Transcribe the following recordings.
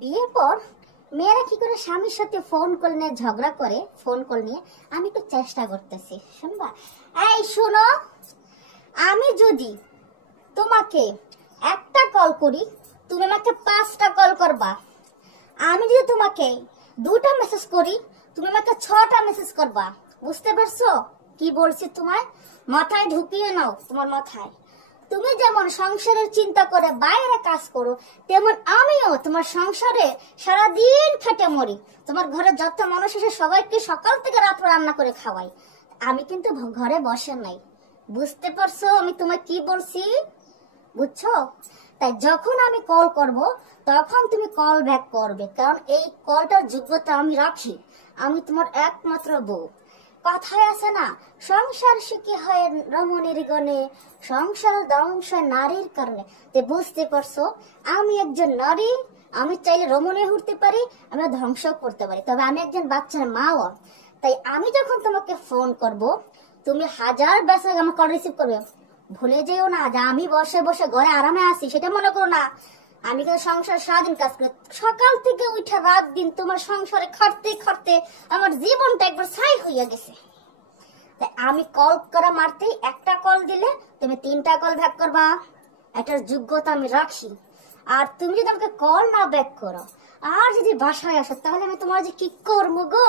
বিয়ের পর মেয়েরা কি করে স্বামীর সাথে ফোন কল নিয়ে ঝগড়া করে, ফোন কল নিয়ে আমি একটু চেষ্টা করতেছি, শুনবা? এই শোনো, আমি যদি তোমাকে একটা কল করি, তুমি আমাকে 5টা কল করবা। আমি যদি তোমাকে 2টা মেসেজ করি, তুমি আমাকে 6টা মেসেজ করবা। বুঝতে পারছো কি বলছি? তোমার মাথায় ঢুকিয়ে নাও, তোমার মাথায়। তুমি যেমন সংসারের চিন্তা করে বাইরে কাজ করো, তেমন আমিও তোমার সংসারে সারাদিন খেটে মরি। তোমার ঘরে যত মানুষ এসে সবাইকে সকাল থেকে রাত রান্না করে খাওয়াই। আমি কিন্তু ঘরে বসে নাই। বুঝতে পারছো আমি তোমায় কি বলছি? বুঝছো? তাই যখন আমি কল করব তখন তুমি কল ব্যাক করবে, কারণ এই কলটার যোগ্যতা আমি রাখি। আমি তোমার একমাত্র বউ। কথায় আছে না, সংসার সুখী হয় রমণীর গণে, সংসার ধ্বংস নারীর কারণে। তে বুঝতে পারছো আমি একজন নারী। আমি চাইলে রমণী উঠতে পারি, আমি ধ্বংস করতে পারি, তবে আমি একজন বাচ্চার মাও। তাই আমি যখন তোমাকে ফোন করব, তুমি হাজার বেসা আমার কল রিসিভ করবে। ভুলে যেও না যে আমি বসে বসে ঘরে আরামে আছি, সেটা মনে করো না। আমি কিন্তু সংসার সারাদিন কাজ করি, সকাল থেকে উঠে রাত দিন তোমার সংসারে খাটতে খাটতে আমার জীবনটা একবার ছাই হইয়া গেছে। তাই আমি কল করা মারতেই একটা কল দিলে তুমি 3টা কল ব্যাক করবা। এটার যোগ্যতা আমি রাখি। আর তুমি যদি আমাকে কল না ব্যাক করো আর যদি বাসায় আসো, তাহলে আমি তোমার যে কি করবো গো,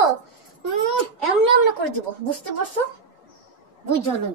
এমনি এমনি করে দিব। বুঝতে পারছো? বুঝছো না?